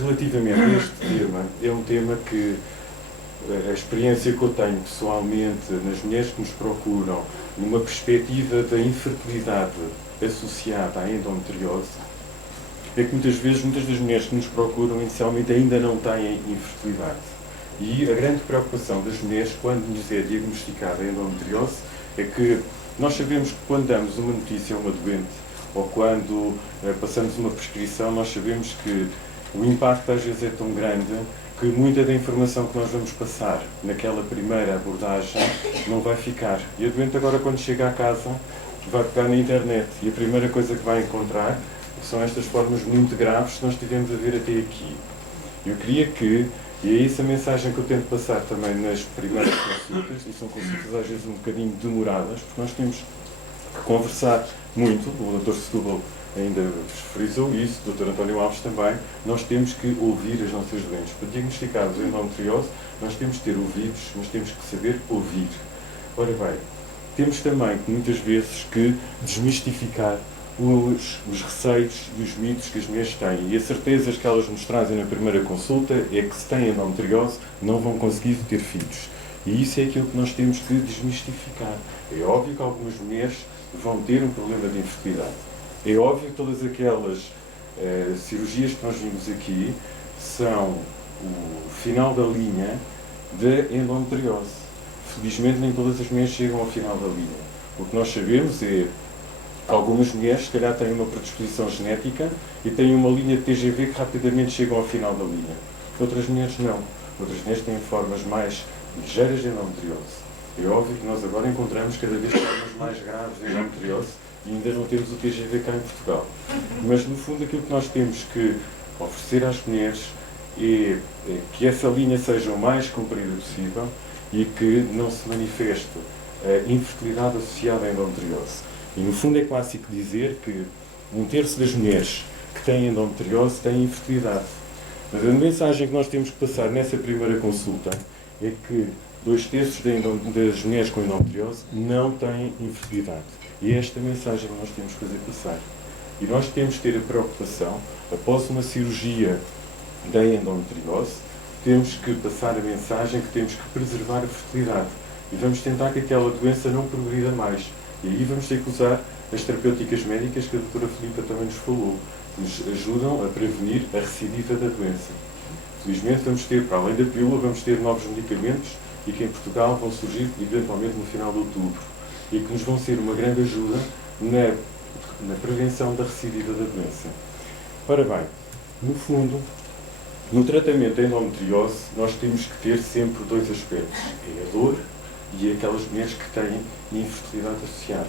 relativamente a este tema, é um tema que a experiência que eu tenho pessoalmente nas mulheres que nos procuram, numa perspectiva da infertilidade associada à endometriose, é que muitas das mulheres que nos procuram inicialmente ainda não têm infertilidade. E a grande preocupação das mulheres quando lhes é diagnosticada a endometriose é que nós sabemos que quando damos uma notícia a uma doente ou quando passamos uma prescrição, nós sabemos que o impacto às vezes é tão grande que muita da informação que nós vamos passar naquela primeira abordagem não vai ficar. E a doente agora, quando chega à casa, vai pegar na internet e a primeira coisa que vai encontrar são estas formas muito graves que nós tivemos a ver até aqui. Eu queria que, e é essa mensagem que eu tento passar também nas primeiras consultas, e são consultas às vezes um bocadinho demoradas, porque nós temos que conversar muito, o Dr. Setúbal ainda frisou isso, o Dr. António Alves também, nós temos que ouvir as nossas doentes. Para diagnosticarmos a endometriose, nós temos que ter ouvidos, mas temos que saber ouvir. Ora bem, temos também, muitas vezes, que desmistificar os receios e os mitos que as mulheres têm. E as certezas que elas nos trazem na primeira consulta é que se têm endometriose não vão conseguir ter filhos. E isso é aquilo que nós temos que desmistificar. É óbvio que algumas mulheres vão ter um problema de infertilidade. É óbvio que todas aquelas cirurgias que nós vimos aqui são o final da linha da endometriose. Felizmente nem todas as mulheres chegam ao final da linha. O que nós sabemos é que algumas mulheres, se calhar, têm uma predisposição genética e têm uma linha de TGV que rapidamente chegam ao final da linha. Outras mulheres não. Outras mulheres têm formas mais ligeiras de endometriose. É óbvio que nós agora encontramos cada vez formas mais graves de endometriose e ainda não temos o TGV cá em Portugal. Mas, no fundo, aquilo que nós temos que oferecer às mulheres é que essa linha seja o mais comprida possível e que não se manifeste a infertilidade associada à endometriose. E, no fundo, é clássico dizer que 1/3 das mulheres que têm endometriose têm infertilidade. Mas a mensagem que nós temos que passar nessa primeira consulta é que 2/3 das mulheres com endometriose não têm infertilidade. E é esta mensagem que nós temos que fazer passar. E nós temos que ter a preocupação, após uma cirurgia da endometriose, temos que passar a mensagem que temos que preservar a fertilidade. E vamos tentar que aquela doença não progrida mais. E aí vamos ter que usar as terapêuticas médicas que a doutora Filipa também nos falou, que nos ajudam a prevenir a recidiva da doença. Felizmente vamos ter, para além da pílula, vamos ter novos medicamentos e que em Portugal vão surgir eventualmente no final de outubro e que nos vão ser uma grande ajuda na prevenção da recidiva da doença. Ora bem, no fundo, no tratamento da endometriose, nós temos que ter sempre dois aspectos. É a dor e aquelas mulheres que têm infertilidade associada.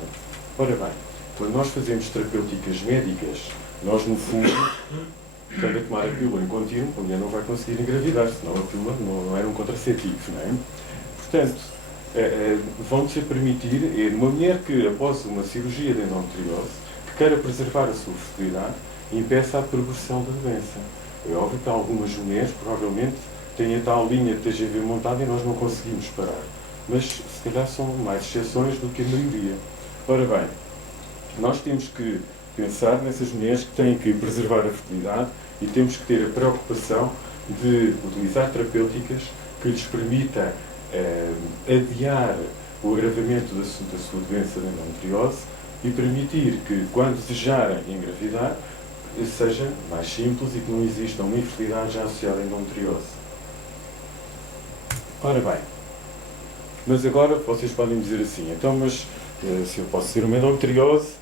Ora bem, quando nós fazemos terapêuticas médicas, nós, no fundo, estando a tomar a pílula em contínuo, a mulher não vai conseguir engravidar, senão a pílula não era um contraceptivo, não é? Portanto, vão-se permitir, numa mulher que, após uma cirurgia de endometriose, que queira preservar a sua fertilidade, impeça a progressão da doença. É óbvio que algumas mulheres, provavelmente, têm a tal linha de TGV montada e nós não conseguimos parar. Mas, se calhar, são mais exceções do que a maioria. Ora bem, nós temos que pensar nessas mulheres que têm que preservar a fertilidade e temos que ter a preocupação de utilizar terapêuticas que lhes permita adiar o agravamento da sua doença de endometriose e permitir que, quando desejarem engravidar, seja mais simples e que não exista uma infertilidade já associada à endometriose. Ora bem, mas agora vocês podem dizer assim, então, mas se eu posso ter uma endometriose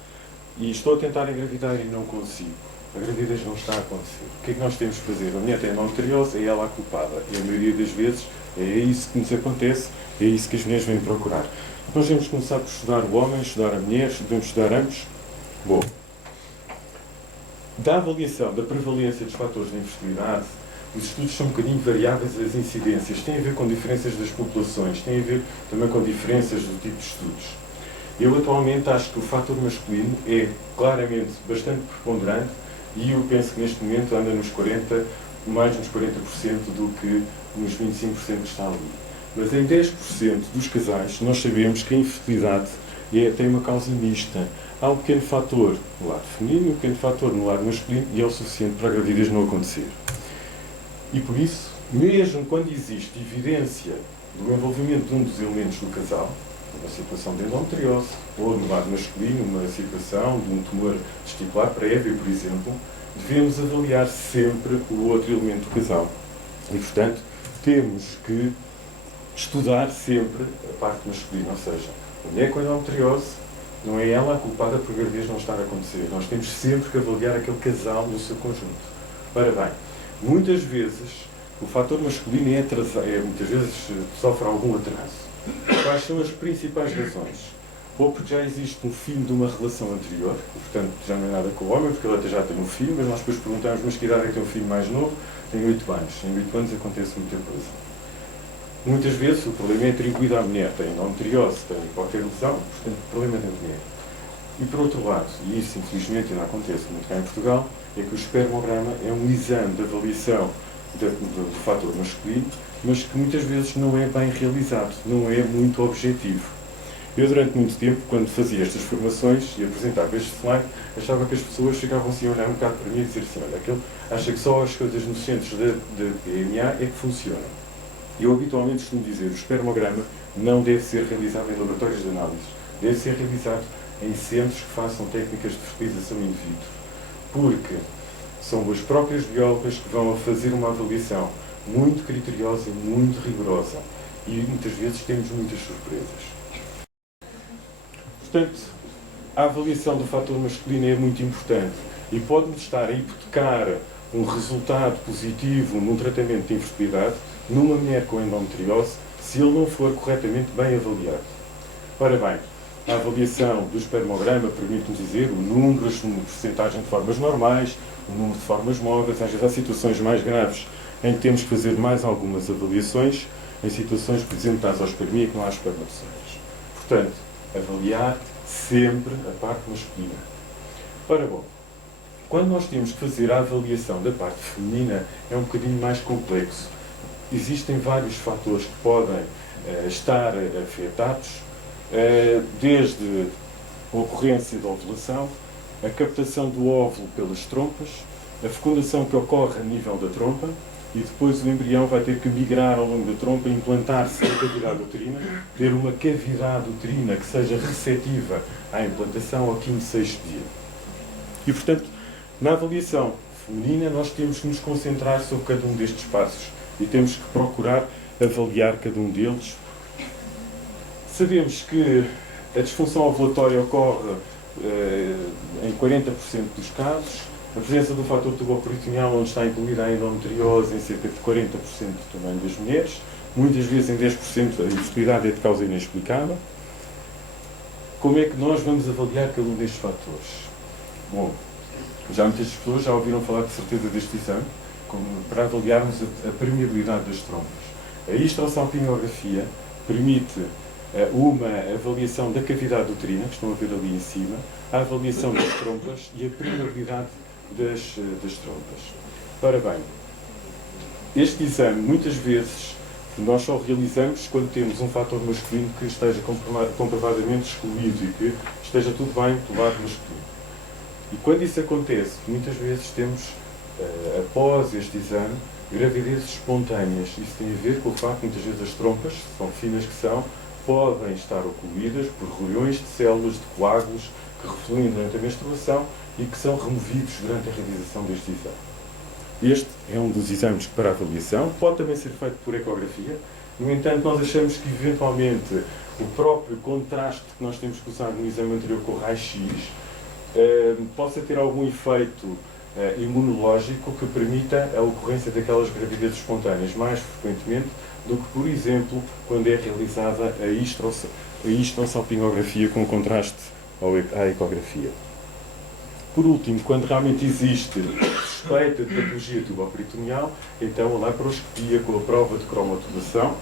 e estou a tentar engravidar e não consigo, a gravidez não está a acontecer. O que é que nós temos que fazer? A mulher tem endometriose, é ela a culpada. E a maioria das vezes é isso que nos acontece, é isso que as mulheres vêm procurar. Nós devemos começar por estudar o homem, estudar a mulher, devemos estudar ambos. Bom, da avaliação da prevalência dos fatores de infertilidade, os estudos são um bocadinho variáveis, as incidências. Tem a ver com diferenças das populações, tem a ver também com diferenças do tipo de estudos. Eu atualmente acho que o fator masculino é claramente bastante preponderante e eu penso que neste momento anda nos 40%, mais nos 40% do que nos 25% que está ali. Mas em 10% dos casais nós sabemos que a infertilidade tem uma causa mista. Há um pequeno fator no lado feminino e um pequeno fator no lado masculino e é o suficiente para a gravidez não acontecer. E por isso, mesmo quando existe evidência do envolvimento de um dos elementos do casal, numa situação de endometriose, ou no lado masculino, uma situação de um tumor testicular prévio, por exemplo, devemos avaliar sempre o outro elemento do casal. E, portanto, temos que estudar sempre a parte masculina, ou seja, a mulher com endometriose não é ela a culpada por a gravidez não estar a acontecer. Nós temos sempre que avaliar aquele casal no seu conjunto. Ora bem, muitas vezes o fator masculino muitas vezes sofre algum atraso. Quais são as principais razões? Ou porque já existe um filho de uma relação anterior, portanto já não é nada com o homem, porque ele até já tem um filho, mas nós depois perguntamos, mas que idade é que tem um filho mais novo? Tem 8 anos. Em 8 anos acontece muita coisa. Muitas vezes o problema é atribuído à mulher, tem endometriose, tem qualquer lesão, portanto o problema é da mulher. E por outro lado, e isso infelizmente ainda acontece muito cá em Portugal, é que o espermograma é um exame de avaliação do fator masculino, mas que muitas vezes não é bem realizado, não é muito objetivo. Eu, durante muito tempo, quando fazia estas formações e apresentava este slide, achava que as pessoas chegavam assim a olhar um bocado para mim e dizer assim, olha, aquele acha que só as coisas nos centros de PMA é que funcionam. Eu habitualmente costumo dizer, o espermograma não deve ser realizado em laboratórios de análise, deve ser realizado em centros que façam técnicas de fertilização in vitro, porque são as próprias biólogas que vão a fazer uma avaliação muito criteriosa e muito rigorosa. E muitas vezes temos muitas surpresas. Portanto, a avaliação do fator masculino é muito importante e pode-nos estar a hipotecar um resultado positivo num tratamento de infertilidade numa mulher com endometriose se ele não for corretamente bem avaliado. Ora bem, a avaliação do espermograma permite-nos dizer o número, a porcentagem de formas normais, o número de formas móveis. Às vezes há situações mais graves em que temos que fazer mais algumas avaliações, em situações, por exemplo, de azoospermia, que não há espermatozoides. Portanto, avaliar sempre a parte masculina. Ora bom, quando nós temos que fazer a avaliação da parte feminina, é um bocadinho mais complexo. Existem vários fatores que podem estar afetados, desde a ocorrência da ovulação, a captação do óvulo pelas trompas, a fecundação que ocorre a nível da trompa, e depois o embrião vai ter que migrar ao longo da trompa, implantar-se na cavidade uterina, ter uma cavidade uterina que seja receptiva à implantação ao 5º, 6º dia. E, portanto, na avaliação feminina, nós temos que nos concentrar sobre cada um destes passos e temos que procurar avaliar cada um deles. Sabemos que a disfunção ovulatória ocorre em 40% dos casos. A presença do fator tuboperitoneal, onde está incluída a endometriose, em cerca de 40% também das mulheres. Muitas vezes em 10% a infertilidade é de causa inexplicável. Como é que nós vamos avaliar cada um destes fatores? Bom, já muitas pessoas já ouviram falar de certeza deste exame, para avaliarmos a permeabilidade das trompas. A histosalpingografia permite uma avaliação da cavidade uterina, que estão a ver ali em cima, a avaliação das trompas e a permeabilidade das trompas. Ora bem, este exame, muitas vezes, nós só realizamos quando temos um fator masculino que esteja comprovadamente excluído e que esteja tudo bem do lado masculino. E quando isso acontece, muitas vezes temos, após este exame, gravidezes espontâneas. Isso tem a ver com o facto que muitas vezes as trompas, são finas que são, podem estar ocluídas por rolhões de células, de coágulos, que refluem durante a menstruação e que são removidos durante a realização deste exame. Este é um dos exames para avaliação, pode também ser feito por ecografia. No entanto, nós achamos que, eventualmente, o próprio contraste que nós temos que usar no exame anterior com o raio-x possa ter algum efeito imunológico que permita a ocorrência daquelas gravidezes espontâneas mais frequentemente do que, por exemplo, quando é realizada a histosalpingografia com contraste à ecografia. Por último, quando realmente existe suspeita de patologia tuboperitoneal, então a laparoscopia com a prova de cromatodação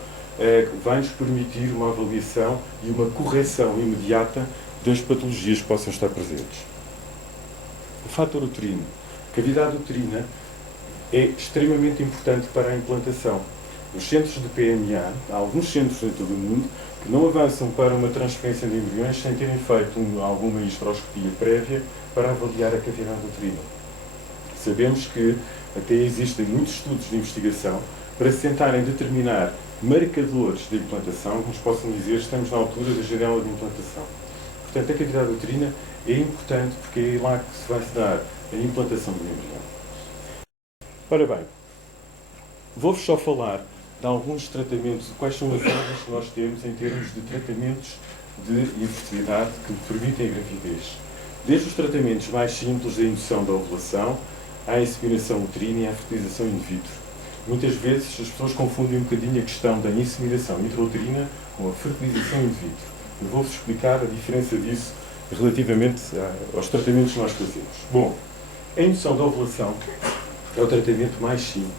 vai-nos permitir uma avaliação e uma correção imediata das patologias que possam estar presentes. O fator uterino. A cavidade uterina é extremamente importante para a implantação. Nos centros de PMA, há alguns centros em todo o mundo que não avançam para uma transferência de embriões sem terem feito alguma histeroscopia prévia para avaliar a cavidade uterina. Sabemos que até existem muitos estudos de investigação para se tentarem determinar marcadores de implantação que nos possam dizer que estamos na altura da janela de implantação. Portanto, a cavidade uterina é importante porque é lá que se vai dar a implantação do embrião. Ora bem, vou-vos só falar de alguns tratamentos, quais são as formas que nós temos em termos de tratamentos de infertilidade que permitem a gravidez. Desde os tratamentos mais simples da indução da ovulação, à inseminação uterina e à fertilização in vitro. Muitas vezes as pessoas confundem um bocadinho a questão da inseminação intrauterina com a fertilização in vitro. Eu vou-vos explicar a diferença disso relativamente aos tratamentos que nós fazemos. Bom, a indução da ovulação é o tratamento mais simples,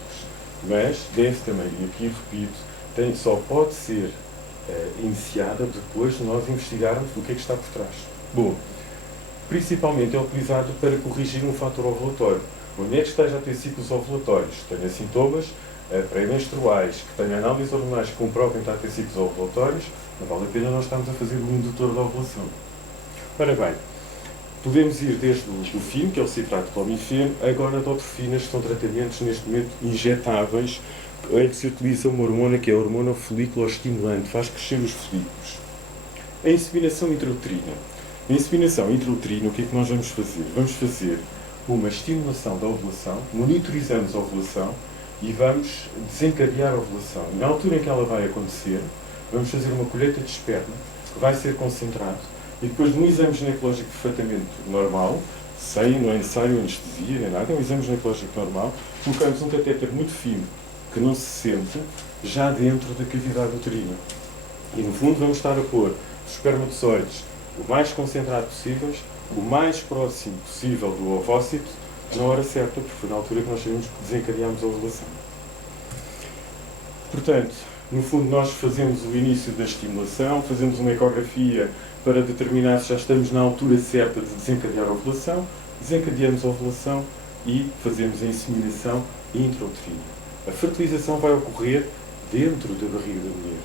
mas deve também, e aqui repito, só pode ser iniciada depois de nós investigarmos o que é que está por trás. Bom, principalmente é utilizado para corrigir um fator ovulatório. A mulher que esteja a ter ciclos ovulatórios, que tenha sintomas pré-menstruais, que tenha análises hormonais que comprovem que está a ter ciclos ovulatórios, não vale a pena nós estarmos a fazer um indutor da ovulação. Ora bem, podemos ir desde o FIM, que é o citrato de clomifeno, agora de otrofinas, que são tratamentos neste momento injetáveis, em que se utiliza uma hormona que é a hormona folículo-estimulante, faz crescer os folículos. A inseminação intrauterina. Na inseminação intrauterina, o que é que nós vamos fazer? Vamos fazer uma estimulação da ovulação, monitorizamos a ovulação e vamos desencadear a ovulação. E na altura em que ela vai acontecer, vamos fazer uma colheita de esperma, que vai ser concentrado, e depois de um exame ginecológico perfeitamente normal, não é necessário anestesia nem nada, é um exame ginecológico normal, colocamos um catéter muito fino, que não se sente, já dentro da cavidade uterina. E no fundo vamos estar a pôr os espermatozoides o mais concentrado possíveis, o mais próximo possível do ovócito, na hora certa, porque foi na altura que nós sabemos que desencadeámos a ovulação. Portanto, no fundo nós fazemos o início da estimulação, fazemos uma ecografia para determinar se já estamos na altura certa de desencadear a ovulação, desencadeamos a ovulação e fazemos a inseminação intrauterina. A fertilização vai ocorrer dentro da barriga da mulher.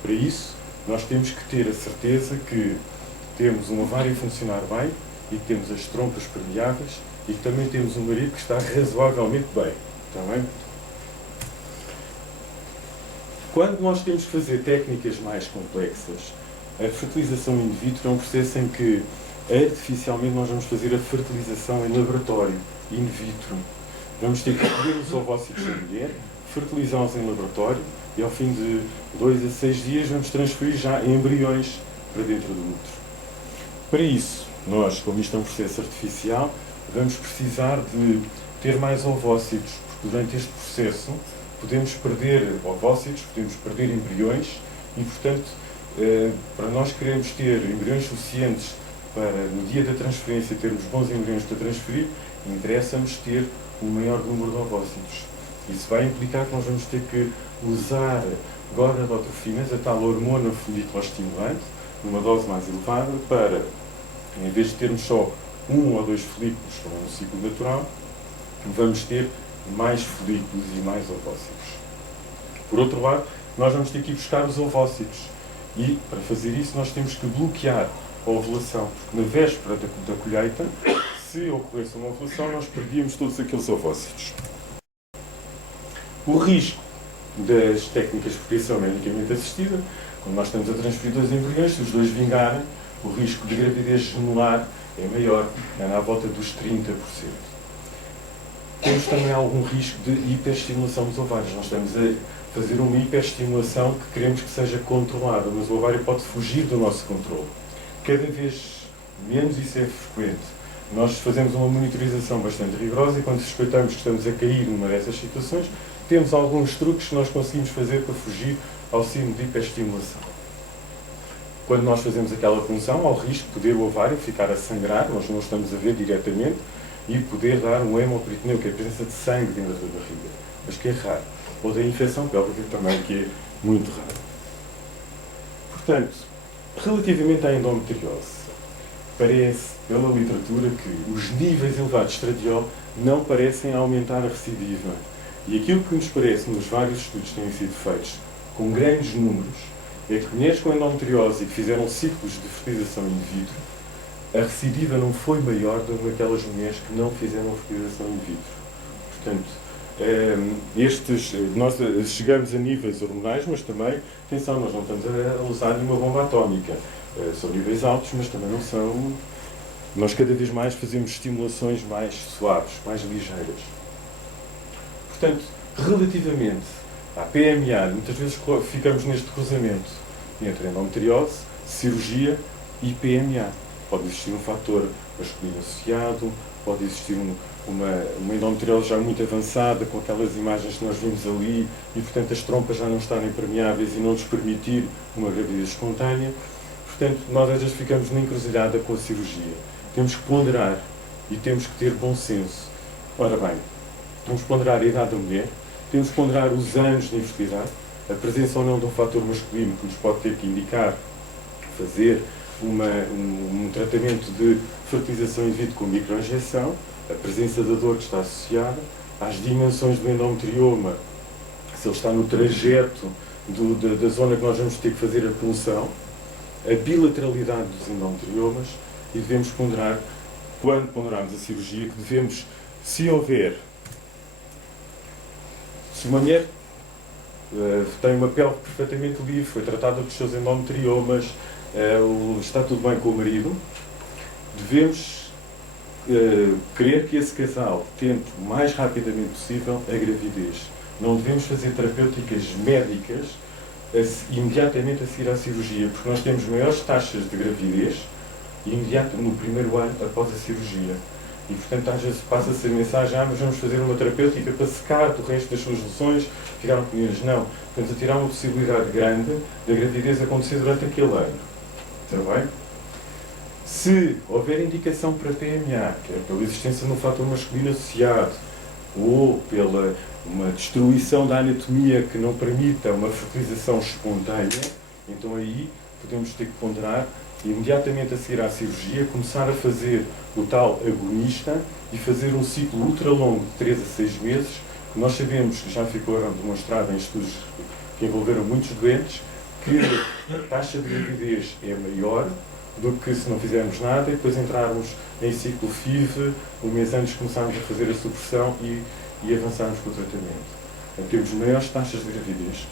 Para isso, nós temos que ter a certeza que temos um ovário a funcionar bem e que temos as trompas permeáveis e que também temos um marido que está razoavelmente bem. Está bem? Quando nós temos que fazer técnicas mais complexas, a fertilização in vitro é um processo em que artificialmente nós vamos fazer a fertilização em laboratório, in vitro. Vamos ter que recolher os ovócitos da mulher, fertilizá-los em laboratório e ao fim de 2 a 6 dias vamos transferir já embriões para dentro do útero. Para isso, nós, como isto é um processo artificial, vamos precisar de ter mais ovócitos, porque durante este processo podemos perder ovócitos, podemos perder embriões e, portanto, para nós queremos ter embriões suficientes para, no dia da transferência, termos bons embriões para transferir, interessa-nos ter um maior número de ovócitos. Isso vai implicar que nós vamos ter que usar gonadotrofinas, a tal hormona folículo-estimulante, numa dose mais elevada, para, em vez de termos só 1 ou 2 folículos, como é no ciclo natural, vamos ter mais folículos e mais ovócitos. Por outro lado, nós vamos ter que ir buscar os ovócitos. E, para fazer isso, nós temos que bloquear a ovulação, porque na véspera da colheita, se ocorresse uma ovulação, nós perdíamos todos aqueles ovócitos. O risco das técnicas de procriação medicamente assistida, quando nós estamos a transferir 2 embriões, se os 2 vingarem, o risco de gravidez gemelar é maior, é na volta dos 30%. Temos também algum risco de hiperestimulação dos ovários. Nós estamos a fazer uma hiperestimulação que queremos que seja controlada, mas o ovário pode fugir do nosso controle. Cada vez menos isso é frequente. Nós fazemos uma monitorização bastante rigorosa e quando suspeitamos que estamos a cair numa dessas situações, temos alguns truques que nós conseguimos fazer para fugir ao síndrome de hiperestimulação. Quando nós fazemos aquela punção, há o risco de poder o ovário ficar a sangrar, nós não estamos a ver diretamente, e poder dar um hemoperitoneu, que é a presença de sangue dentro da barriga, mas que é raro. Ou da infecção pélvica também, que é muito raro. Portanto, relativamente à endometriose, parece, pela literatura, que os níveis elevados de estradiol não parecem aumentar a recidiva. E aquilo que nos parece nos vários estudos que têm sido feitos, com grandes números, é que mulheres com endometriose e que fizeram ciclos de fertilização in vitro, a recidiva não foi maior do que aquelas mulheres que não fizeram a fertilização in vitro. Portanto, Nós chegamos a níveis hormonais, mas também, atenção, nós não estamos a usar nenhuma bomba atómica. São níveis altos, mas também não são. Nós cada vez mais fazemos estimulações mais suaves, mais ligeiras. Portanto, relativamente à PMA, muitas vezes ficamos neste cruzamento entre endometriose, cirurgia e PMA. Pode existir um fator masculino associado, pode existir uma endometriose já muito avançada, com aquelas imagens que nós vimos ali, e portanto as trompas já não estarem permeáveis e não nos permitir uma gravidez espontânea. Portanto, nós às vezes ficamos na encruzilhada com a cirurgia. Temos que ponderar e temos que ter bom senso. Ora bem, temos que ponderar a idade da mulher, temos que ponderar os anos de infertilidade, a presença ou não de um fator masculino que nos pode ter que indicar fazer um tratamento de fertilização in vitro com microinjeção, a presença da dor que está associada, às dimensões do endometrioma, se ele está no trajeto da zona que nós vamos ter que fazer a punção, a bilateralidade dos endometriomas, e devemos ponderar, quando ponderarmos a cirurgia, que devemos, se uma mulher tem uma pele perfeitamente livre, foi tratada dos seus endometriomas, está tudo bem com o marido, devemos querer que esse casal tente o mais rapidamente possível a gravidez. Não devemos fazer terapêuticas médicas imediatamente a seguir à cirurgia, porque nós temos maiores taxas de gravidez no primeiro ano após a cirurgia. E, portanto, às vezes passa-se a mensagem, mas vamos fazer uma terapêutica para secar o resto das suas lesões, ficaram pequeninas. Não. Estamos a tirar uma possibilidade grande da gravidez acontecer durante aquele ano. Está bem? Se houver indicação para PMA, que é pela existência de um fator masculino associado, ou pela uma destruição da anatomia que não permita uma fertilização espontânea, então aí podemos ter que ponderar imediatamente a seguir à cirurgia, começar a fazer o tal agonista e fazer um ciclo ultralongo de 3 a 6 meses, que nós sabemos que já ficou demonstrado em estudos que envolveram muitos doentes, que a taxa de gravidez é maior do que se não fizermos nada e depois entrarmos em ciclo FIV, um mês antes começarmos a fazer a supressão e avançarmos com o tratamento. Então, temos maiores taxas de gravidez.